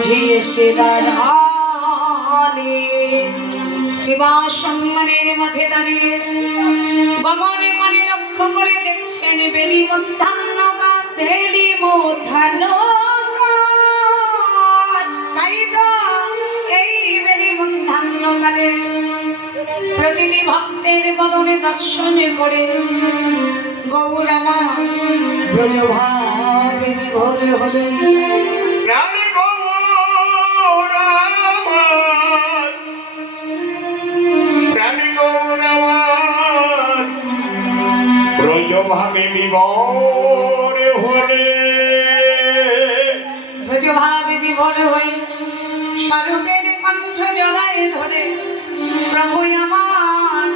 মাঝে এসে দাঁড়ালে শিবা সম্মানের মাঝে দাঁড়িয়ে গগনে পানি লক্ষ্য করে দেখছেন বেলি মধ্যাহ্ন কাল বেলি মধ্যাহ্ন এই বেলি মধ্যাহ্ন কালে প্রতিটি ভক্তের বদনে দর্শনে করে গৌরামা ব্রজভাবে বিভোর হলেন। ব্রজভাবে বিভোর হলে ব্রজভাবে বিভোর হয়ে স্বরূপের কণ্ঠ জড়ায় ধরে প্রভু আমার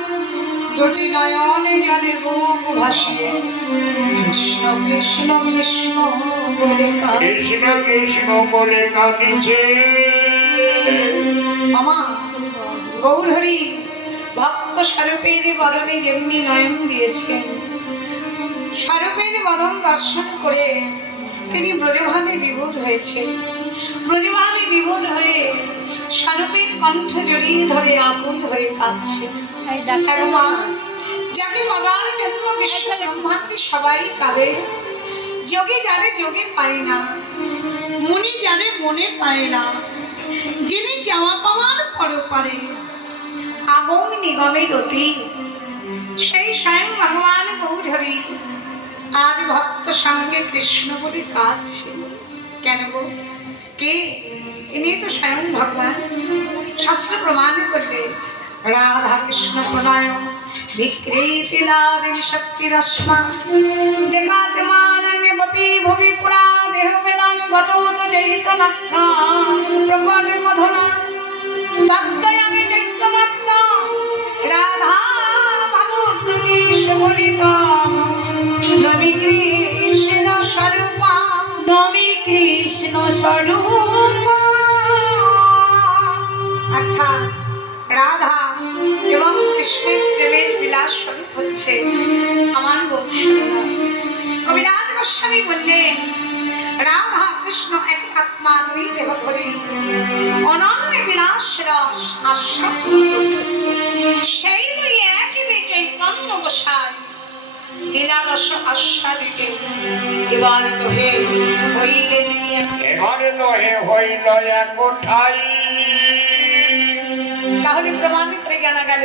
দুটি নয়নে জলে বুক ভাসিয়ে কৃষ্ণ কৃষ্ণ কৃষ্ণ বলে কৃষ্ণ কৃষ্ণ বলে কাঁদিছে। আমার গৌরহরি ভক্ত স্বরূপের বদনে যেমনি নয়ন দিয়েছেন, স্বরূপের বদন দর্শন করে তিনি ব্রজভাবে বিভোর হয়েছেন। ব্রজভাবে বিভোর হয়ে স্বরূপের কণ্ঠ জড়িয়ে ধরে আকুল হয়ে কাঁদছে। মা, যাকে বাবার জন্ম বিশ্ব ব্রহ্মাণ্ডে সবাই কাঁদে, যোগে যারে যোগে পায় না, মুনি যারে মনে পায় না, যিনি চাওয়া পাওয়ার পরপারে আগম নিগমের অতি, সেই স্বয়ং ভগবান গৌরহরি আর ভক্ত সঙ্গে কৃষ্ণ বলে কাঁদছে। কেন গো, কে? ইনি তো স্বয়ং ভগবান। শাস্ত্র প্রমাণ করলে রাধা কৃষ্ণ প্রণয় বিকৃতি লাদিন শক্তি রশ্মা দেখাতে মাননে বপি ভবি পুরা দেহ বেদন গত তো চৈতন্যা প্রকট মধনা বাক্যয়ামে চৈত্যমাত্ম রাধা ভাগবতী সুবলিত নবী কৃষ্ণ স্বরূপ নবী কৃষ্ণ স্বরূপ। অর্থাৎ রাধা এবং কৃষ্ণের প্রেমের বিলাস স্বরূপ হচ্ছে আমার গৌরসুন্দর। কবিরাজ গোস্বামী বললেন, রাধা কৃষ্ণ এক আত্মা দুই দেহ ধরে অনন্য বিলাস রস আস্বাদ, সেই দুই একই চৈতন্য গোসাই লীলা রস আস্বাদিতে এবার দোহে হইলেন এবারে দোহে হইল একঠাই। তাহলে প্রমাণ করে জানা গেল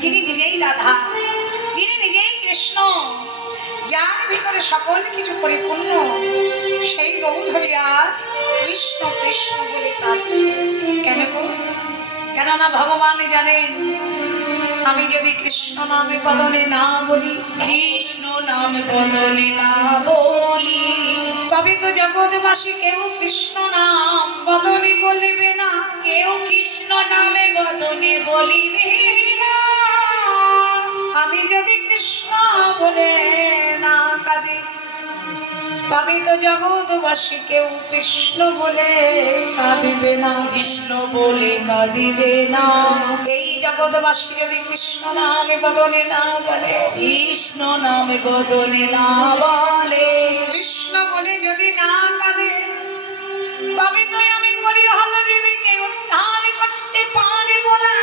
যিনি নিজেই রাধা, যিনি নিজেই কৃষ্ণ, যার ভিতরে সকল কিছু পরিপূর্ণ, সেই গৌরহরি আজ কৃষ্ণ কৃষ্ণ বলে কাঁদছে। কেন গো? কেননা ভগবান জানেন আমি যদি কৃষ্ণ নামে বদনে না বলি, কৃষ্ণ নামে বদনে না বলি, তবে তো জগৎবাসী কেউ কৃষ্ণ নাম বদনে বলিবে না, কেউ কৃষ্ণ নামে বদনে বলিবে না। আমি যদি কৃষ্ণ বলে না কাঁদি, তবে তো জগৎবাসী কেউ কৃষ্ণ বলে কাঁদিবে না, কৃষ্ণ বলে কাঁদিবে না। এই জগৎবাসী যদি কৃষ্ণ নামে বদনে না বলে, কৃষ্ণ নামে বদনে না বলে, কৃষ্ণ বলে যদি না কাঁদে, তবে তো আমি করি হতজীবীকে উদ্ধার করতে পারব না।